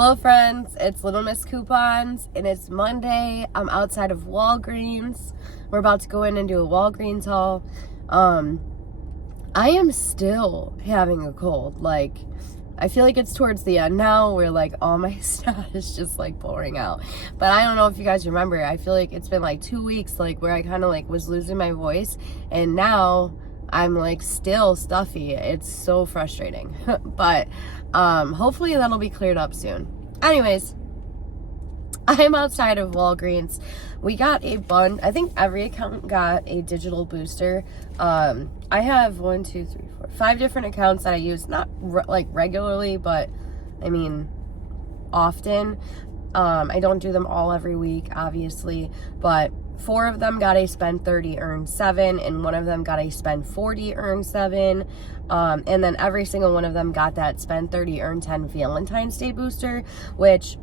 Hello friends, it's Little Miss Coupons and it's Monday. I'm outside of Walgreens. We're about to go in and do a Walgreens haul. I am still having a cold. Like, I feel like it's towards the end now where like all my stuff is just like pouring out. But I don't know if you guys remember, I feel like it's been like 2 weeks like where I kind of like was losing my voice, and now I'm like still stuffy. It's so frustrating. But hopefully that'll be cleared up soon. Anyways, I'm outside of Walgreens. We got a bunch. I think every account got a digital booster. I have 5 different accounts that I use, not like regularly, but I mean often. I don't do them all every week, obviously, but 4 of them got a spend 30, earn 7, and 1 of them got a spend 40, earn 7. And then every single one of them got that spend 30, earn 10 Valentine's Day booster, which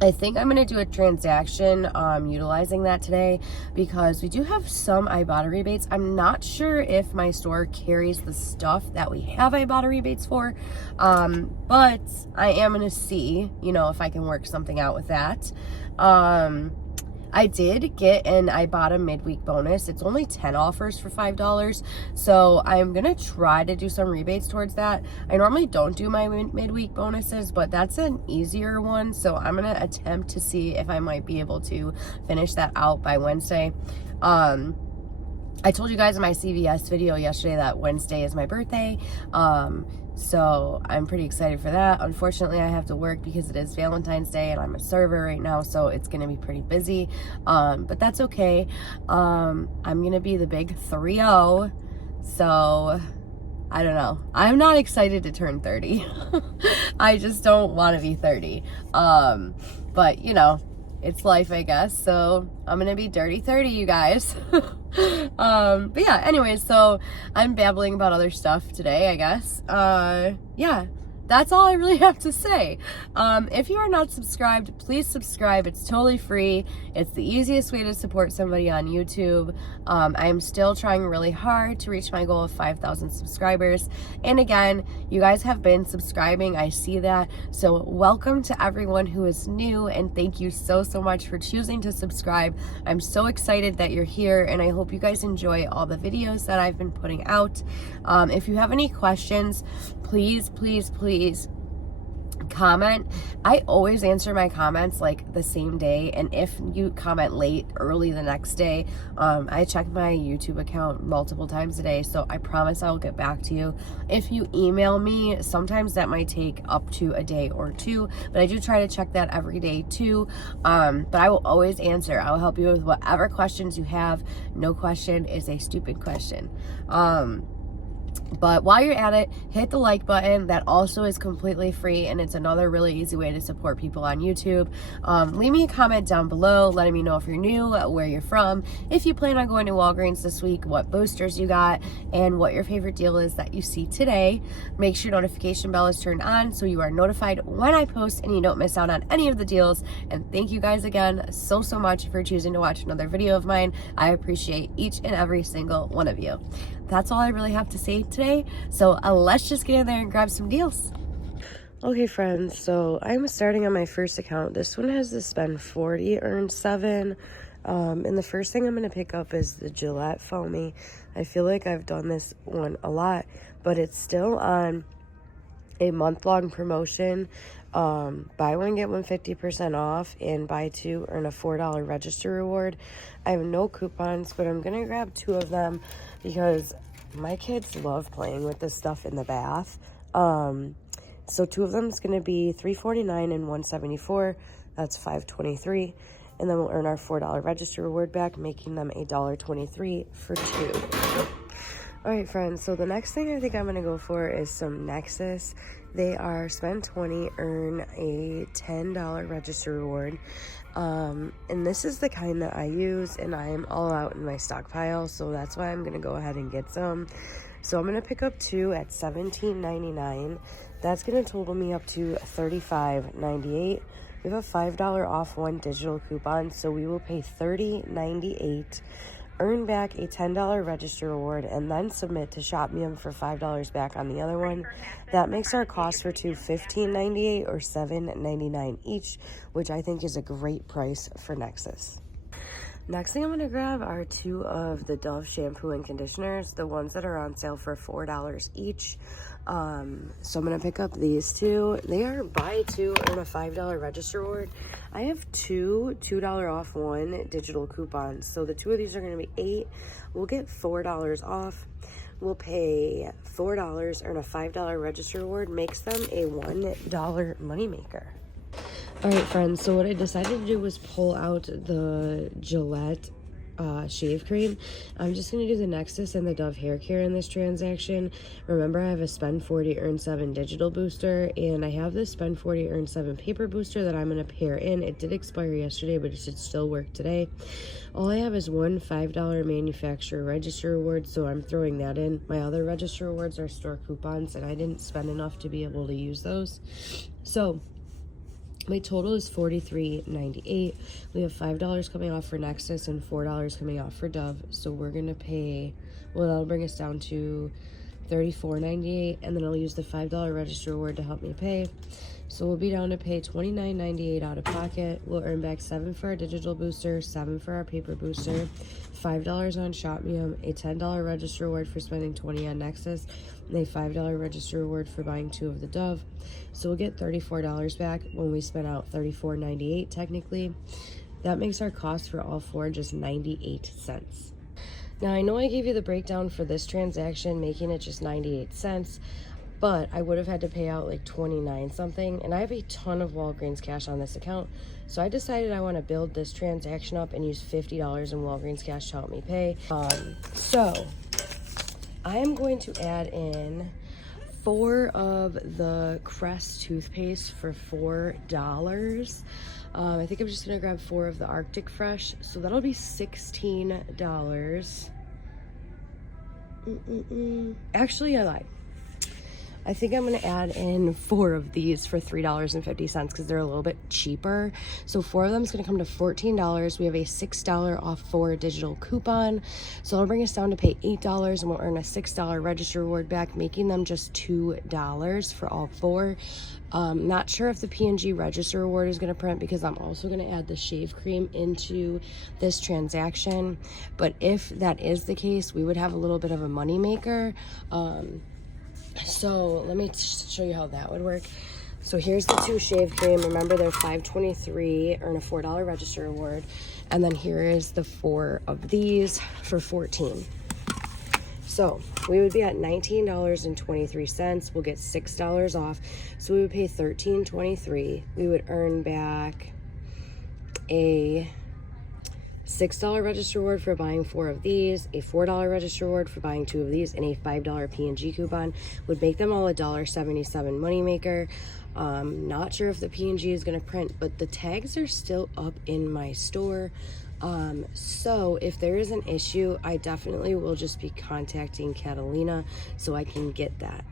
I think I'm going to do a transaction utilizing that today because we do have some Ibotta rebates. I'm not sure if my store carries the stuff that we have Ibotta rebates for, but I am going to see, if I can work something out with that. I did get an Ibotta midweek bonus. It's only 10 offers for $5, so I'm gonna try to do some rebates towards that. I normally don't do my midweek bonuses, but that's an easier one, so I'm gonna attempt to see if I might be able to finish that out by Wednesday. I told you guys in my CVS video yesterday that Wednesday is my birthday, so I'm pretty excited for that. Unfortunately, I have to work because it is Valentine's Day and I'm a server right now, so it's going to be pretty busy, but that's okay. I'm going to be the big 3-0, so I don't know. I'm not excited to turn 30. I just don't want to be 30, but it's life, I guess. So I'm gonna be dirty 30, you guys. But yeah, anyways, so I'm babbling about other stuff today, I guess. Yeah, that's all I really have to say. If you are not subscribed, please subscribe. It's totally free. It's the easiest way to support somebody on YouTube. I am still trying really hard to reach my goal of 5,000 subscribers. And again, you guys have been subscribing. I see that. So welcome to everyone who is new, and thank you so much for choosing to subscribe. I'm so excited that you're here, and I hope you guys enjoy all the videos that I've been putting out. If you have any questions, please comment. I always answer my comments like the same day, and if you comment late, early the next day, I check my YouTube account multiple times a day, so I promise I'll get back to you. If you email me, sometimes that might take up to a day or 2, but I do try to check that every day too. But I will always answer. I will help you with whatever questions you have. No question is a stupid question. But while you're at it, hit the like button. That also is completely free, and it's another really easy way to support people on YouTube. Leave me a comment down below letting me know if you're new, where you're from, if you plan on going to Walgreens this week, what boosters you got, and what your favorite deal is that you see today. Make sure your notification bell is turned on so you are notified when I post and you don't miss out on any of the deals. And thank you guys again so much for choosing to watch another video of mine. I appreciate each and every single one of you. That's all I really have to say today, so let's just get in there and grab some deals. Okay friends, so I'm starting on my first account. This one has the spend 40, earn 7, and the first thing I'm going to pick up is the Gillette Foamy. I feel like I've done this one a lot, but it's still on a month-long promotion. Buy one get one 50% off, and buy 2 earn a $4 register reward. I have no coupons, but I'm gonna grab 2 of them because my kids love playing with this stuff in the bath. So 2 of them is gonna be $3.49 and $1.74. That's $5.23, and then we'll earn our $4 register reward back, making them $1.23 for 2. Alright friends, so the next thing I think I'm going to go for is some Nexus. They are spend 20, earn a $10 register reward. And this is the kind that I use, and I am all out in my stockpile, so that's why I'm going to go ahead and get some. So I'm going to pick up 2 at $17.99. That's going to total me up to $35.98. We have a $5 off 1 digital coupon, so we will pay $30.98. earn back a $10 register reward, and then submit to ShopMium for $5 back on the other one. That makes our cost for two $15.98 or $7.99 each, which I think is a great price for Nexus. Next thing I'm going to grab are 2 of the Dove shampoo and conditioners, the ones that are on sale for $4 each. So I'm going to pick up these 2. They are buy 2, earn a $5 register reward. I have 2 $2 off 1 digital coupons. So the 2 of these are going to be 8. We'll get $4 off. We'll pay $4, earn a $5 register reward, makes them a $1 moneymaker. All right, friends, so what I decided to do was pull out the Gillette shave cream. I'm just going to do the Nexus and the Dove hair care in this transaction. Remember, I have a spend 40, earn 7 digital booster, and I have this spend 40, earn 7 paper booster that I'm going to pair in. It did expire yesterday, but it should still work today. All I have is one $5 manufacturer register reward, so I'm throwing that in. My other register rewards are store coupons, and I didn't spend enough to be able to use those. So my total is $43.98. We have $5 coming off for Nexus and $4 coming off for Dove. So we're going to pay, well, that'll bring us down to $34.98, and then I'll use the $5 register reward to help me pay. So we'll be down to pay $29.98 out of pocket. We'll earn back $7 for our digital booster, $7 for our paper booster, $5 on ShopMium, a $10 register reward for spending $20 on Nexus, and a $5 register reward for buying 2 of the Dove. So we'll get $34 back when we spent out $34.98 technically. That makes our cost for all 4 just 98 cents. Now, I know I gave you the breakdown for this transaction, making it just 98 cents, but I would have had to pay out like 29 something, and I have a ton of Walgreens cash on this account, so I decided I want to build this transaction up and use $50 in Walgreens cash to help me pay. So I am going to add in 4 of the Crest toothpaste for $4. I think I'm just gonna grab 4 of the Arctic Fresh, so that'll be $16. Actually, I lied. I think I'm going to add in 4 of these for $3.50 because they're a little bit cheaper. So 4 of them is going to come to $14. We have a $6 off 4 digital coupon. So it'll bring us down to pay $8, and we'll earn a $6 register reward back, making them just $2 for all 4. Not sure if the P&G register reward is going to print because I'm also going to add the shave cream into this transaction. But if that is the case, we would have a little bit of a money maker. So let me show you how that would work. So here's the 2 shave cream. Remember, they're $5.23, earn a $4 register reward. And then here is the 4 of these for $14. So we would be at $19.23. We'll get $6 off. So we would pay $13.23. We would earn back a $6 register reward for buying 4 of these, a $4 register reward for buying 2 of these, and a $5 P&G coupon. Would make them all a $1.77 moneymaker. Not sure if the P&G is going to print, but the tags are still up in my store. So if there is an issue, I definitely will just be contacting Catalina so I can get that.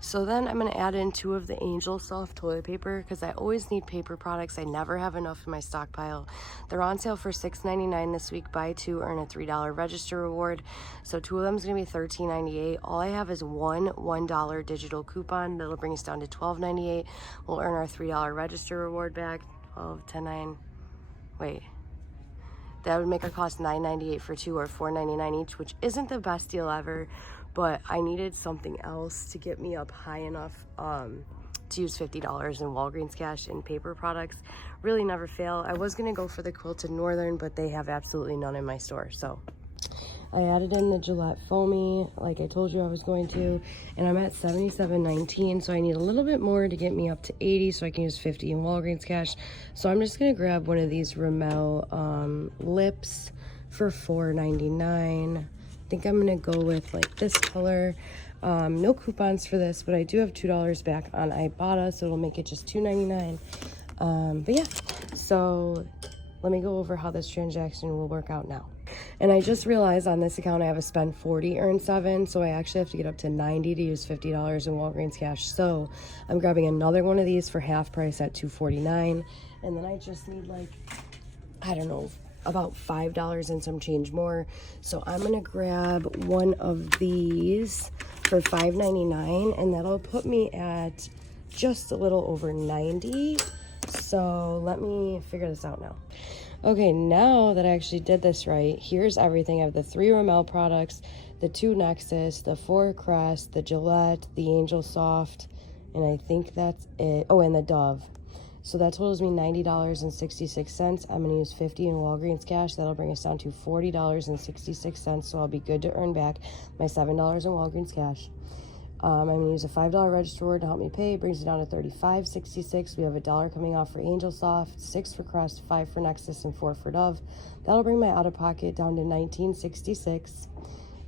So then I'm going to add in 2 of the Angel Soft toilet paper because I always need paper products. I never have enough in my stockpile. They're on sale for $6.99 this week. Buy 2, earn a $3 register reward. So 2 of them is going to be $13.98. All I have is one $1 digital coupon. That'll bring us down to $12.98. We'll earn our $3 register reward back. 12, 10, 9. Wait. That would make our cost $9.98 for 2 or $4.99 each, which isn't the best deal ever. But I needed something else to get me up high enough to use $50 in Walgreens cash and paper products. Really never fail. I was going to go for the Quilted Northern, but they have absolutely none in my store. So I added in the Gillette Foamy like I told you I was going to, and I'm at $77.19, so I need a little bit more to get me up to $80 so I can use $50 in Walgreens cash. So I'm just going to grab one of these Rimmel lips for $4.99. I think I'm gonna go with like this color. No coupons for this, but I do have $2 back on Ibotta, so it'll make it just $2.99. But yeah, so let me go over how this transaction will work out now. And I just realized on this account I have a spend 40, earn 7, so I actually have to get up to 90 to use $50 in Walgreens cash. So I'm grabbing another one of these for half price at $2.49, and then I just need like, I don't know, about $5 and some change more. So I'm gonna grab one of these for $5.99, and that'll put me at just a little over 90. So let me figure this out now. Okay, now that I actually did this right, here's everything. I have the 3 Rimmel products, the 2 Nexus, the 4 Crest, the Gillette, the Angel Soft, and I think that's it. Oh, and the Dove. So that totals me $90.66. I'm going to use $50 in Walgreens cash. That'll bring us down to $40.66. So I'll be good to earn back my $7 in Walgreens cash. I'm going to use a $5 register reward to help me pay. It brings it down to $35.66. We have $1 coming off for Angel Soft, 6 for Crest, 5 for Nexus, and 4 for Dove. That'll bring my out-of-pocket down to $19.66.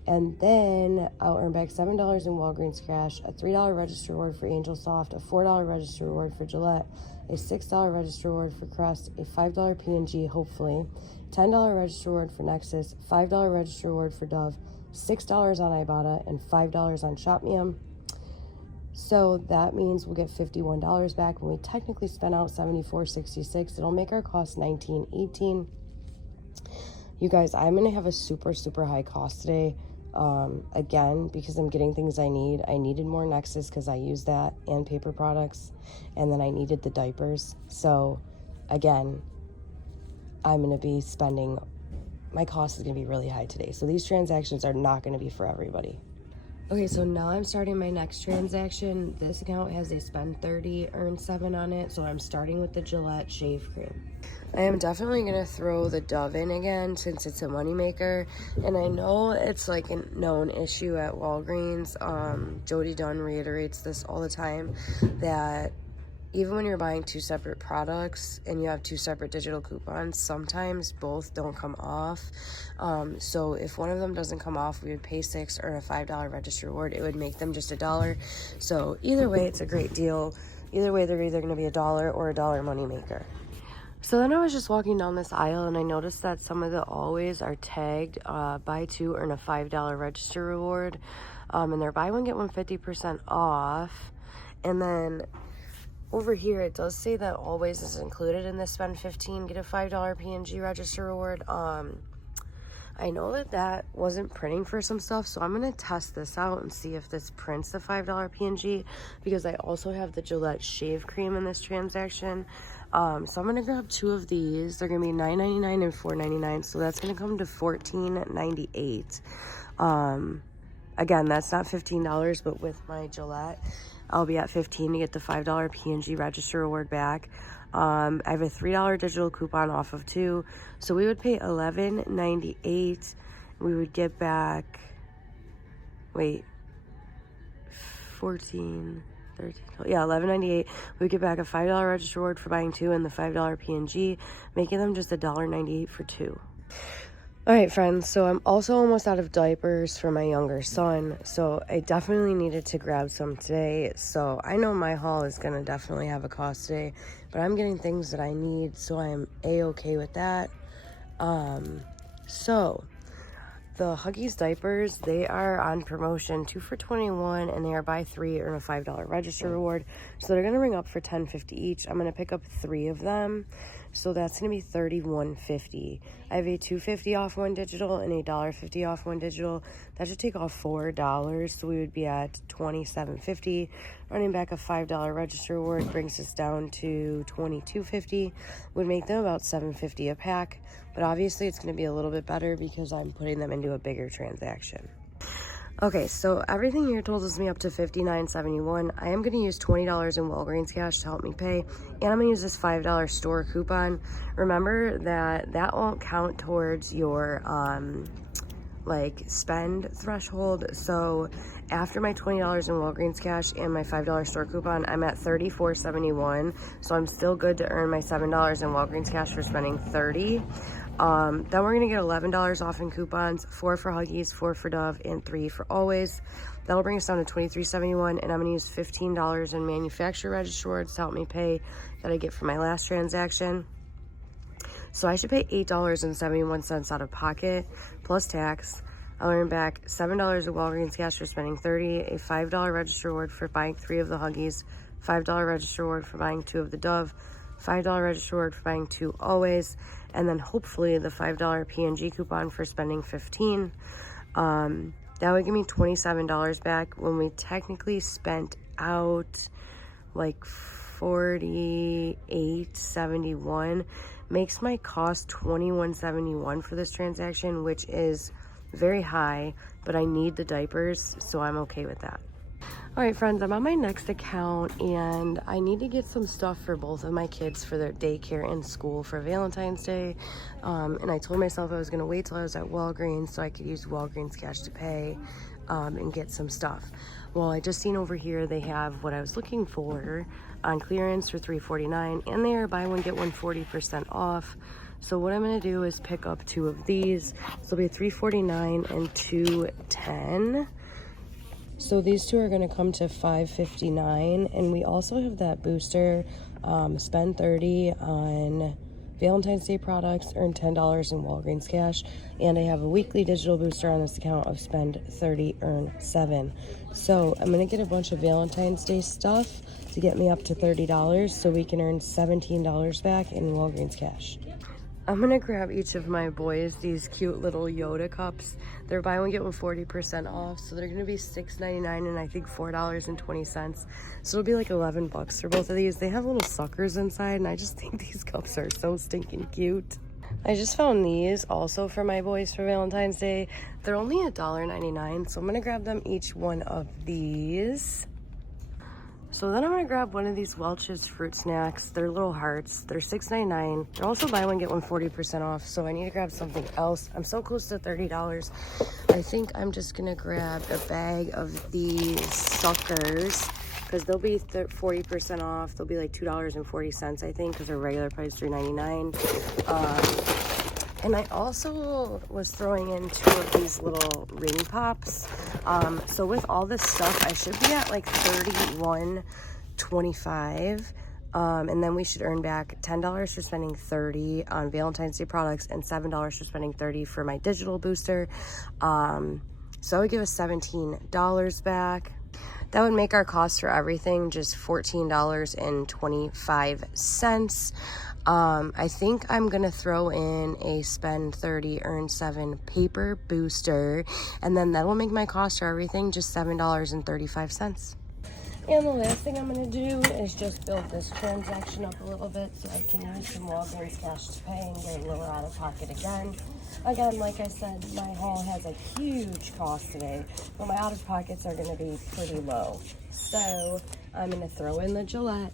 And then I'll earn back $7 in Walgreens cash, a $3 register reward for Angel Soft, a $4 register reward for Gillette, a $6 register reward for Crest, a $5 P&G, hopefully, $10 register reward for Nexus, $5 register reward for Dove, $6 on Ibotta, and $5 on Shopmium. So that means we'll get $51 back when we technically spent out $74.66. It'll make our cost $19.18. You guys, I'm gonna have a super high cost today. Again, because I'm getting things I need. I needed more Nexus because I use that and paper products, and then I needed the diapers. So again, I'm gonna be spending, my cost is gonna be really high today. So these transactions are not gonna be for everybody. Okay, so now I'm starting my next transaction. This account has a spend 30, earn 7 on it, so I'm starting with the Gillette shave cream. I am definitely going to throw the Dove in again since it's a moneymaker, and I know it's like a known issue at Walgreens. Jody Dunn reiterates this all the time, that even when you're buying 2 separate products and you have 2 separate digital coupons, sometimes both don't come off. So if one of them doesn't come off, we would pay $6 or a $5 register reward. It would make them just $1. So either way, it's a great deal. Either way, they're either going to be $1 or a $1 moneymaker. So then I was just walking down this aisle and I noticed that some of the Always are tagged buy 2 earn a $5 register reward. And they're buy 1 get 1 50% off. And then over here, it does say that Always is included in the spend 15, get a $5 P&G register reward. I know that wasn't printing for some stuff, so I'm going to test this out and see if this prints the $5 P&G, because I also have the Gillette shave cream in this transaction. So I'm going to grab 2 of these. They're going to be $9.99 and $4.99, so that's going to come to $14.98. Again, that's not $15, but with my Gillette, I'll be at $15 to get the $5 P&G register reward back. I have a $3 digital coupon off of 2, so we would pay $11.98. We would get back, 14, 13, yeah, $11.98. We would get back a $5 register reward for buying 2 and the $5 P&G, making them just $1.98 for 2. All right, friends, so I'm also almost out of diapers for my younger son, so I definitely needed to grab some today. So I know my haul is going to definitely have a cost today, but I'm getting things that I need, so I'm A-okay with that. So the Huggies diapers, they are on promotion, 2 for $21, and they are buy 3 earn a $5 register reward. So they're going to ring up for $10.50 each. I'm going to pick up 3 of them. So that's going to be $31.50. I have a $2.50 off 1 digital and a $1.50 off 1 digital. That should take off $4, so we would be at $27.50. Running back a $5 register reward brings us down to $22.50. Would make them about $7.50 a pack, but obviously it's going to be a little bit better because I'm putting them into a bigger transaction. Okay, so everything here totals me up to $59.71. I am going to use $20 in Walgreens cash to help me pay, and I'm going to use this $5 store coupon. Remember that won't count towards your spend threshold. So after my $20 in Walgreens cash and my $5 store coupon, I'm at $34.71. So I'm still good to earn my $7 in Walgreens cash for spending $30. Then we're going to get $11 off in coupons, 4 for Huggies, 4 for Dove, and 3 for Always. That'll bring us down to $23.71, and I'm going to use $15 in manufacturer register rewards to help me pay that I get from my last transaction. So I should pay $8.71 out of pocket, plus tax. I'll earn back $7 in Walgreens cash for spending $30, a $5 register reward for buying 3 of the Huggies, $5 register reward for buying 2 of the Dove, $5 register reward for buying 2 Always, and then hopefully the $5 P&G coupon for spending $15. That would give me $27 back when we technically spent out like $48.71. Makes my cost $21.71 for this transaction, which is very high, but I need the diapers, so I'm okay with that. All right, friends, I'm on my next account, and I need to get some stuff for both of my kids for their daycare and school for Valentine's Day. And I told myself I was going to wait till I was at Walgreens so I could use Walgreens cash to pay and get some stuff. Well, I just seen over here they have what I was looking for on clearance for $3.49, and they are buy one get one 40% off. So what I'm going to do is pick up 2 of these. So it'll be $3.49 and $2.10. So these 2 are going to come to $5.59, and we also have that booster, spend $30 on Valentine's Day products, earn $10 in Walgreens cash, and I have a weekly digital booster on this account of spend $30, earn $7. So I'm going to get a bunch of Valentine's Day stuff to get me up to $30 so we can earn $17 back in Walgreens cash. I'm going to grab each of my boys these cute little Yoda cups. They're buy one get one 40% off, so they're going to be $6.99 and I think $4.20. So it'll be like $11 for both of these. They have little suckers inside, and I just think these cups are so stinking cute. I just found these also for my boys for Valentine's Day. They're only $1.99, so I'm going to grab them each one of these. So then I'm going to grab one of these Welch's fruit snacks. They're little hearts. They're $6.99. They're also buy one, get one 40% off. So I need to grab something else. I'm so close to $30. I think I'm just going to grab a bag of these suckers because they'll be 40% off. They'll be like $2.40, I think, because their regular price is $3.99. And I also was throwing in 2 of these little ring pops. So with all this stuff, I should be at like $31.25. And then we should earn back $10 for spending $30 on Valentine's Day products and $7 for spending $30 for my digital booster. So that would give us $17 back. That would make our cost for everything just $14.25. I think I'm going to throw in a spend 30, earn 7 paper booster, and then that will make my cost for everything just $7.35. And the last thing I'm going to do is just build this transaction up a little bit so I can use some Walgreens cash to pay and get a little out of pocket again. Again, like I said, my haul has a huge cost today, but my out of pockets are going to be pretty low. So I'm going to throw in the Gillette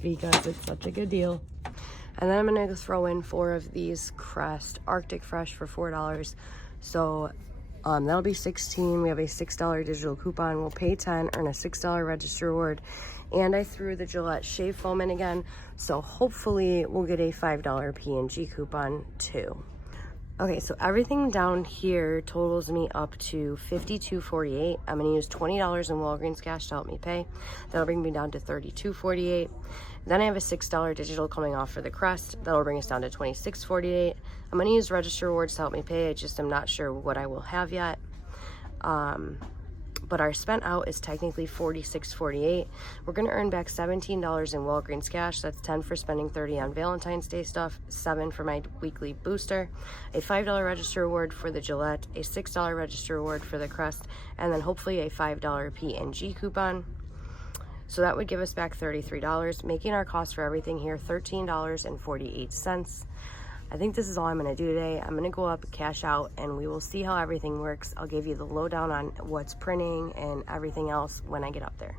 because it's such a good deal. And then I'm going to throw in 4 of these Crest Arctic Fresh for $4. So that'll be $16. We have a $6 digital coupon. We'll pay $10, earn a $6 register reward. And I threw the Gillette Shave Foam in again. So hopefully we'll get a $5 P&G coupon too. Okay, so everything down here totals me up to $52.48. I'm going to use $20 in Walgreens cash to help me pay. That'll bring me down to $32.48. Then I have a $6 digital coming off for the Crest. That'll bring us down to $26.48. I'm going to use register rewards to help me pay. I just am not sure what I will have yet. But our spent out is technically $46.48. We're going to earn back $17 in Walgreens cash. That's $10 for spending $30 on Valentine's Day stuff, $7 for my weekly booster, a $5 register reward for the Gillette, a $6 register reward for the Crest, and then hopefully a $5 P&G coupon. So that would give us back $33, making our cost for everything here $13.48. I think this is all I'm going to do today. I'm going to go up, cash out, and we will see how everything works. I'll give you the lowdown on what's printing and everything else when I get up there.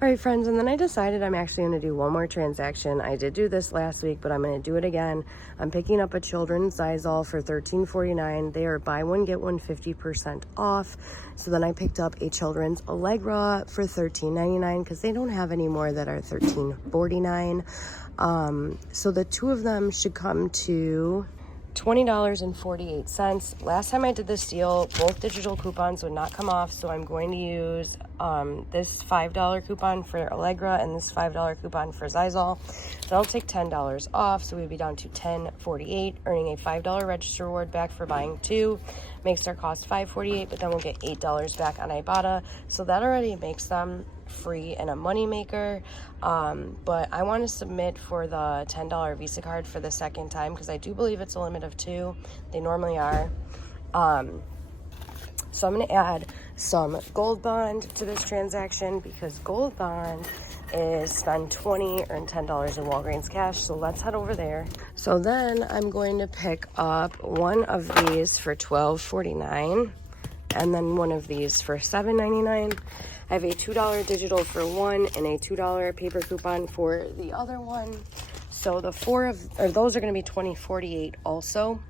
All right, friends, and then I decided I'm actually going to do one more transaction. I did do this last week, but I'm going to do it again. I'm picking up a children's Zysol for $13.49. They are buy one, get one 50% off. So then I picked up a children's Allegra for $13.99 because they don't have any more that are $13.49. So the 2 of them should come to $20.48. Last time I did this deal, both digital coupons would not come off, so I'm going to use this $5 coupon for Allegra and this $5 coupon for Zysol. That'll take $10 off, so we'd be down to $10.48, earning a $5 register reward back for buying 2. Makes our cost $5.48, but then we'll get $8 back on Ibotta, so that already makes them free and a moneymaker. But I want to submit for the $10 Visa card for the second time because I do believe it's a limit of 2. They normally are. So I'm going to add some Gold Bond to this transaction because Gold Bond is spend $20, earn $10 in Walgreens cash. So let's head over there. So then I'm going to pick up one of these for $12.49 and then one of these for $7.99. I have a $2 digital for one and a $2 paper coupon for the other one. So the those are going to be $20.48 also.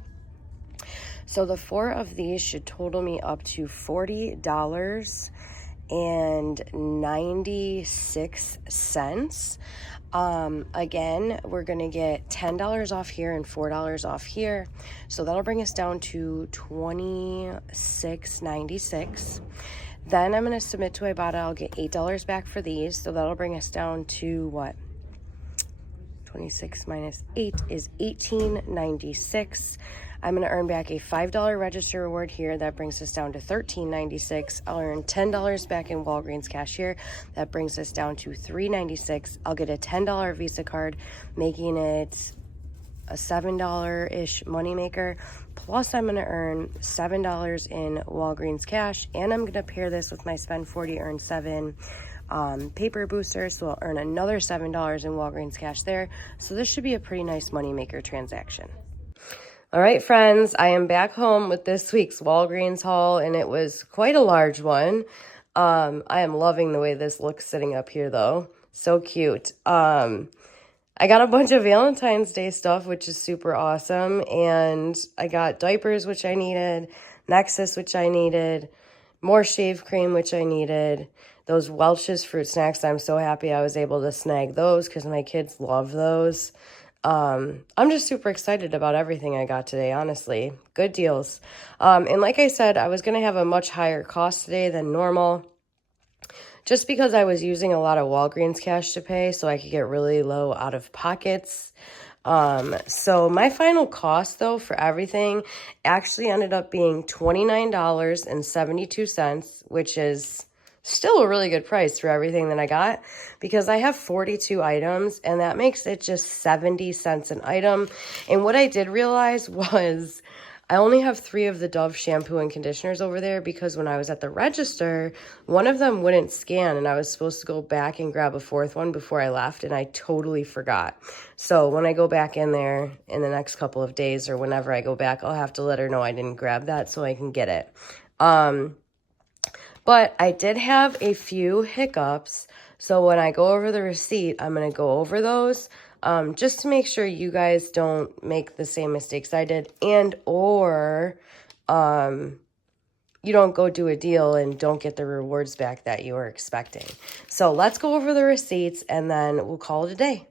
So the 4 of these should total me up to $40.96. Again, we're going to get $10 off here and $4 off here. So that'll bring us down to $26.96. Then I'm going to submit to Ibotta. I'll get $8 back for these. So that'll bring us down to what? 26 minus 8 is $18.96. I'm going to earn back a $5 register reward here. That brings us down to $13.96. I'll earn $10 back in Walgreens cashier. That brings us down to $3.96. I'll get a $10 Visa card, making it a $7-ish moneymaker. Plus, I'm going to earn $7 in Walgreens cash. And I'm going to pair this with my spend 40, earn 7 paper booster. So I'll earn another $7 in Walgreens cash there. So this should be a pretty nice moneymaker transaction. All right, friends, I am back home with this week's Walgreens haul, and it was quite a large one. I am loving the way this looks sitting up here, though. So cute. I got a bunch of Valentine's Day stuff, which is super awesome, and I got diapers, which I needed, Nexus, which I needed, more shave cream, which I needed, those Welch's fruit snacks. I'm so happy I was able to snag those because my kids love those. I'm just super excited about everything I got today, honestly. Good deals. And like I said, I was going to have a much higher cost today than normal just because I was using a lot of Walgreens cash to pay so I could get really low out of pockets. So my final cost, though, for everything actually ended up being $29.72, which is still a really good price for everything that I got because I have 42 items and that makes it just 70 cents an item. And what I did realize was I only have 3 of the Dove shampoo and conditioners over there because when I was at the register, one of them wouldn't scan and I was supposed to go back and grab a 4th one before I left and I totally forgot. So when I go back in there in the next couple of days or whenever I go back, I'll have to let her know I didn't grab that so I can get it. But I did have a few hiccups, so when I go over the receipt, I'm going to go over those just to make sure you guys don't make the same mistakes I did or you don't go do a deal and don't get the rewards back that you were expecting. So let's go over the receipts and then we'll call it a day.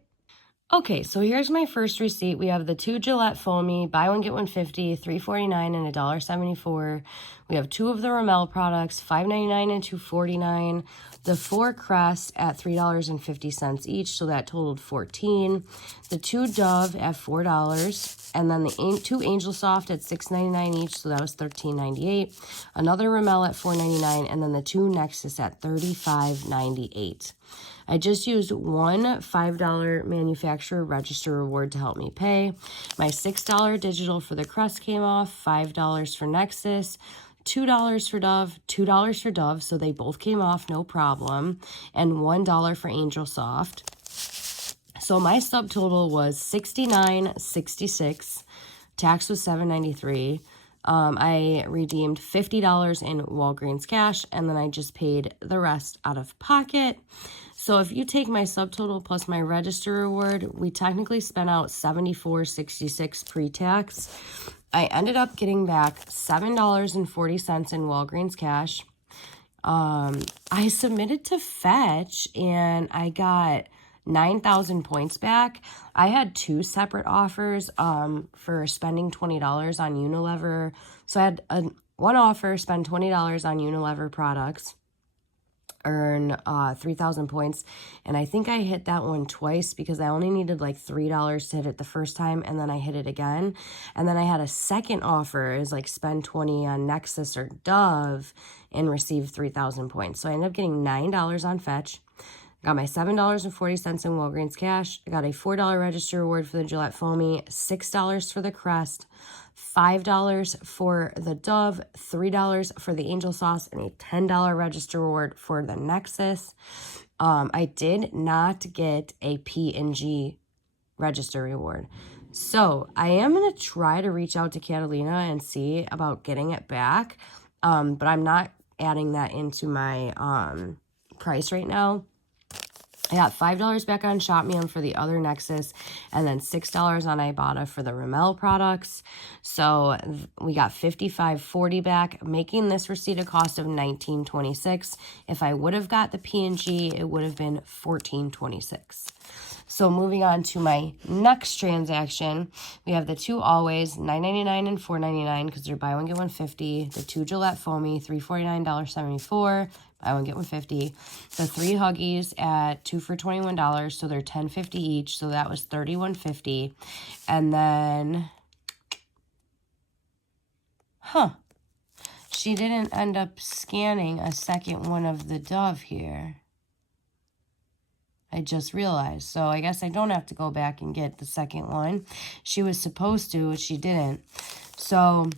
Okay, so here's my first receipt. We have the 2 Gillette Foamy, buy one, get one 50, $3.49 and $1.74. We have 2 of the Rimmel products, $5.99 and $2.49. The 4 Crest at $3.50 each, so that totaled $14. The 2 Dove at $4, and then the 2 Angel Soft at $6.99 each, so that was $13.98. Another Rimmel at $4.99, and then the 2 Nexus at $35.98. I just used one $5 manufacturer register reward to help me pay. My $6 digital for the Crest came off, $5 for Nexus, $2 for Dove, $2 for Dove, so they both came off, no problem, and $1 for Angel Soft. So my subtotal was $69.66. Tax was $7.93. I redeemed $50 in Walgreens cash, and then I just paid the rest out of pocket. So if you take my subtotal plus my register reward, we technically spent out $74.66 pre-tax. I ended up getting back $7.40 in Walgreens cash. I submitted to Fetch, and I got 9,000 points back. I had 2 separate offers for spending $20 on Unilever. So I had one offer, spend $20 on Unilever products. earn 3,000 points, and I think I hit that one twice because I only needed like $3 to hit it the first time, and then I hit it again. And then I had a second offer, is like spend 20 on Nexus or Dove and receive 3,000 points. So I ended up getting $9 on Fetch. Got my $7.40 in Walgreens cash. I got a $4 register reward for the Gillette Foamy, $6 for the Crest, $5 for the Dove, $3 for the Angel Sauce, and a $10 register reward for the Nexus. I did not get a P&G register reward. So I am going to try to reach out to Catalina and see about getting it back. But I'm not adding that into my price right now. I got $5 back on Shopmium for the other Nexus, and then $6 on Ibotta for the Rimmel products. So we got $55.40 back, making this receipt a cost of $19.26. If I would have got the P&G, it would have been $14.26. So moving on to my next transaction, we have the two Always, $9.99 and $4.99 because they're buy one, get one $50. The two Gillette Foamy, $3.49, $74. Buy one, get one $50. The three Huggies at 2 for $21, so they're $10.50 each, so that was $31.50. And then, she didn't end up scanning a second one of the Dove here. I just realized, so I guess I don't have to go back and get the second one. She was supposed to, but she didn't. So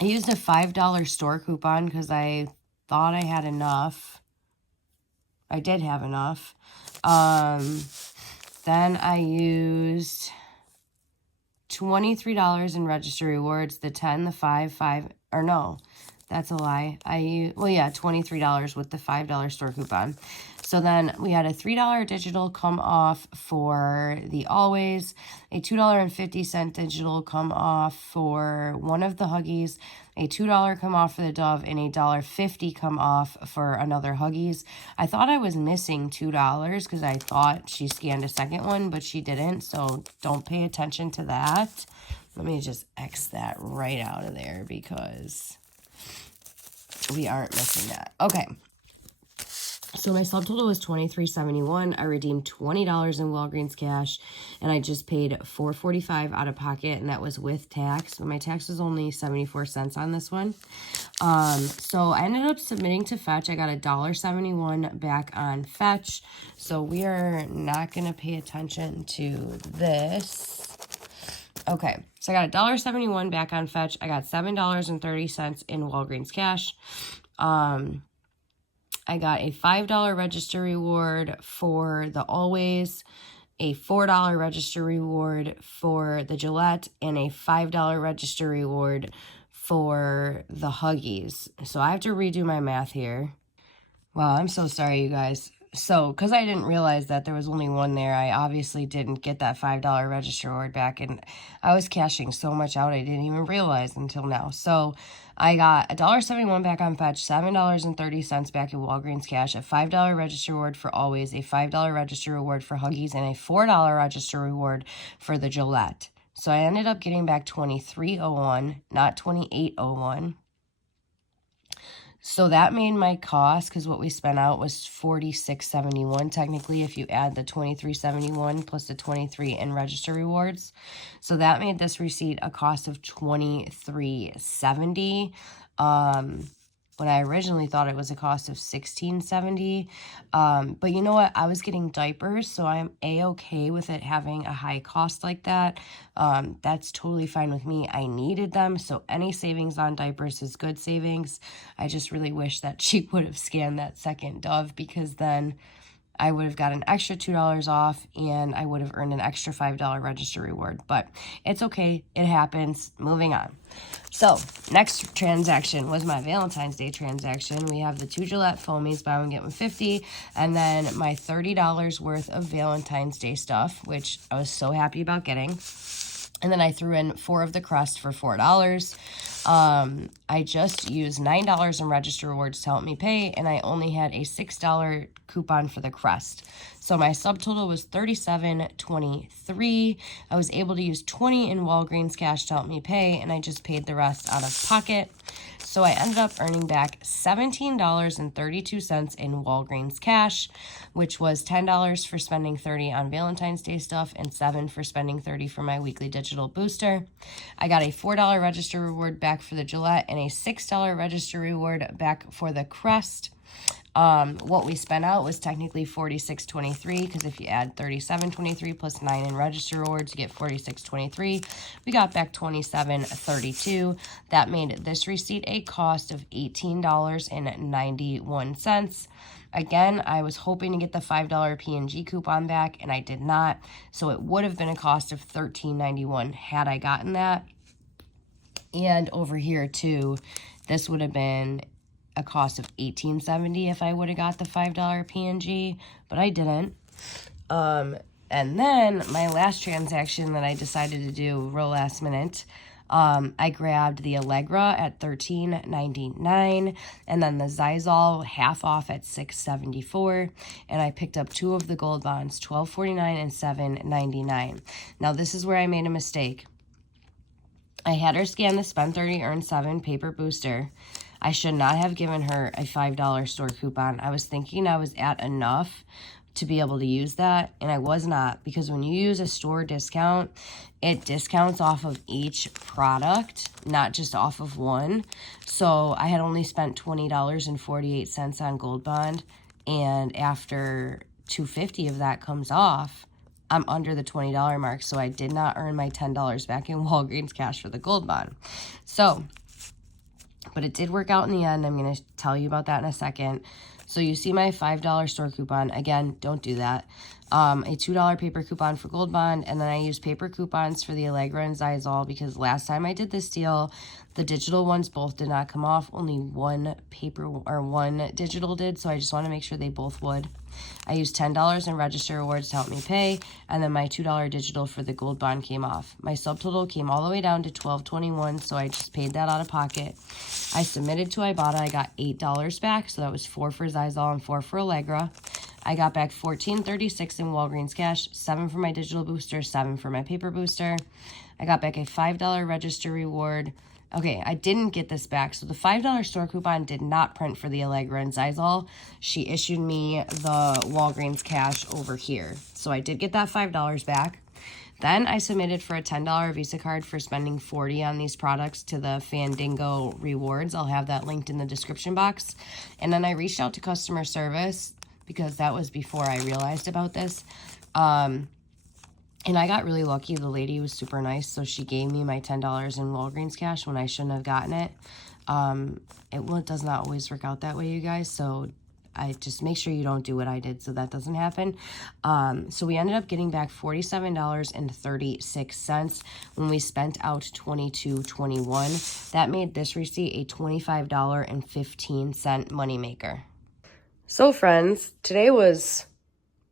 I used a $5 store coupon because I thought I had enough. I did have enough. Then I used $23 in register rewards, the 10, the 5, or no, that's a lie. $23 with the $5 store coupon. So then we had a $3 digital come off for the Always, a $2.50 digital come off for one of the Huggies, a $2 come off for the Dove, and a $1.50 come off for another Huggies. I thought I was missing $2 because I thought she scanned a second one, but she didn't, so don't pay attention to that. Let me just X that right out of there because we aren't missing that. Okay. So my subtotal was $23.71. I redeemed $20 in Walgreens cash, and I just paid $4.45 out of pocket, and that was with tax. But my tax was only 74 cents on this one. So I ended up submitting to Fetch. I got $1.71 back on Fetch. So we are not going to pay attention to this. Okay, so I got $1.71 back on Fetch. I got $7.30 in Walgreens cash. I got a $5 register reward for the Always, a $4 register reward for the Gillette, and a $5 register reward for the Huggies. So I have to redo my math here. Wow, I'm so sorry, you guys. So, because I didn't realize that there was only one there, I obviously didn't get that $5 register reward back, and I was cashing so much out I didn't even realize until now. So, I got $1.71 back on Fetch, $7.30 back in Walgreens cash, a $5 register reward for Always, a $5 register reward for Huggies, and a $4 register reward for the Gillette. So, I ended up getting back $23.01, not $28.01. So that made my cost, because what we spent out was $46.71 technically if you add the $23.71 plus the $23 in register rewards. So that made this receipt a cost of $23.70. When I originally thought it was a cost of $16.70. But you know what? I was getting diapers, so I'm A-okay with it having a high cost like that. That's totally fine with me. I needed them, so any savings on diapers is good savings. I just really wish that she would have scanned that second Dove, because then I would have got an extra $2 off, and I would have earned an extra $5 register reward. But it's okay. It happens. Moving on. So, next transaction was my Valentine's Day transaction. We have the two Gillette Foamies, buy one, get one $50, and then my $30 worth of Valentine's Day stuff, which I was so happy about getting. And then I threw in 4 of the Crest for $4. I just used $9 in register rewards to help me pay, and I only had a $6 coupon for the Crest. So my subtotal was $37.23. I was able to use $20 in Walgreens cash to help me pay, and I just paid the rest out of pocket. So I ended up earning back $17.32 in Walgreens cash, which was $10 for spending $30 on Valentine's Day stuff and $7 for spending $30 for my weekly digital booster. I got a $4 register reward back for the Gillette and a $6 register reward back for the Crest. What we spent out was technically $46.23 because if you add $37.23 plus 9 in register rewards, you get $46.23. We got back $27.32. That made this receipt a cost of $18.91. Again, I was hoping to get the $5 P&G coupon back, and I did not. So it would have been a cost of $13.91 had I gotten that. And over here, too, this would have been a cost of $18.70 if I would have got the $5 P&G, but I didn't. And then my last transaction that I decided to do real last minute, I grabbed the Allegra at $13.99 and then the Zysol half off at $6.74, and I picked up 2 of the gold bonds, $12.49 and $7.99. Now this is where I made a mistake. I had her scan the spend 30 earn 7 paper booster. I should not have given her a $5 store coupon. I was thinking I was at enough to be able to use that, and I was not, because when you use a store discount, it discounts off of each product, not just off of one. So I had only spent $20.48 on Gold Bond, and after $2.50 of that comes off, I'm under the $20 mark, so I did not earn my $10 back in Walgreens cash for the Gold Bond. So, but it did work out in the end. I'm going to tell you about that in a second. So you see my $5 store coupon. Again, don't do that. A $2 paper coupon for Gold Bond, and then I used paper coupons for the Allegra and Zysol because last time I did this deal, the digital ones both did not come off. Only one paper or one digital did, so I just want to make sure they both would. I used $10 in register rewards to help me pay, and then my $2 digital for the Gold Bond came off. My subtotal came all the way down to $12.21, so I just paid that out of pocket. I submitted to Ibotta. I got $8 back, so that was 4 for Zysol and 4 for Allegra. I got back $14.36 in Walgreens cash, 7 for my digital booster, 7 for my paper booster. I got back a $5 register reward. Okay, I didn't get this back. So the $5 store coupon did not print for the Allegra and Zysol. She issued me the Walgreens cash over here. So I did get that $5 back. Then I submitted for a $10 Visa card for spending $40 on these products to the Fandango rewards. I'll have that linked in the description box. And then I reached out to customer service because that was before I realized about this. And I got really lucky. The lady was super nice, so she gave me my $10 in Walgreens cash when I shouldn't have gotten it. It does not always work out that way, you guys, so I just make sure you don't do what I did so that doesn't happen. So we ended up getting back $47.36 when we spent out $22.21. That made this receipt a $25.15 moneymaker. So friends, today was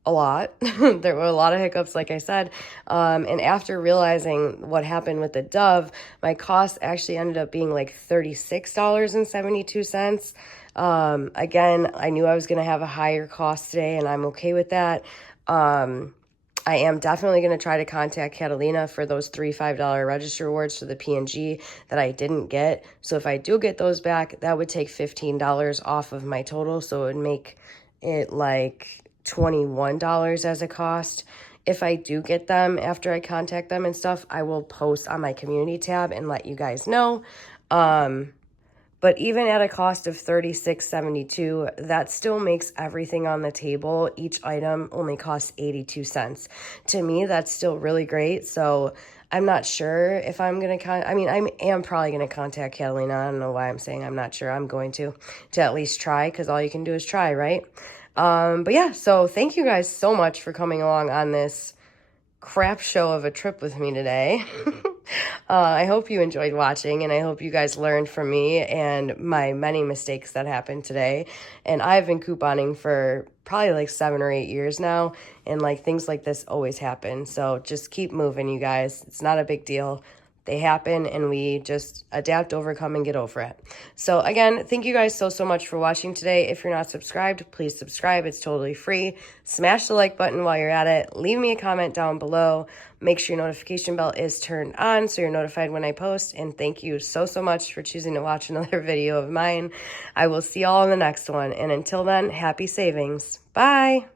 a lot. There were a lot of hiccups, like I said. And after realizing what happened with the Dove, my cost actually ended up being like $36.72. Again, I knew I was going to have a higher cost today, and I'm okay with that. I am definitely going to try to contact Catalina for those 3 $5 register rewards for the P&G that I didn't get. So if I do get those back, that would take $15 off of my total. So it would make it like $21 as a cost. If I do get them after I contact them and stuff, I will post on my community tab and let you guys know. But even at a cost of $36.72, that still makes everything on the table. Each item only costs 82 cents. To me, that's still really great. So I'm not sure if I'm going to I am probably going to contact Catalina. I don't know why I'm saying I'm not sure. I'm going to at least try, because all you can do is try, right? But yeah, so thank you guys so much for coming along on this crap show of a trip with me today. I hope you enjoyed watching, and I hope you guys learned from me and my many mistakes that happened today. And I've been couponing for probably like 7 or 8 years now, and like things like this always happen. So just keep moving, you guys. It's not a big deal. They happen, and we just adapt, overcome, and get over it. So again, thank you guys so much for watching today. If you're not subscribed, please subscribe. It's totally free. Smash the like button while you're at it. Leave me a comment down below. Make sure your notification bell is turned on so you're notified when I post. And thank you so much for choosing to watch another video of mine. I will see y'all in the next one. And until then, happy savings. Bye.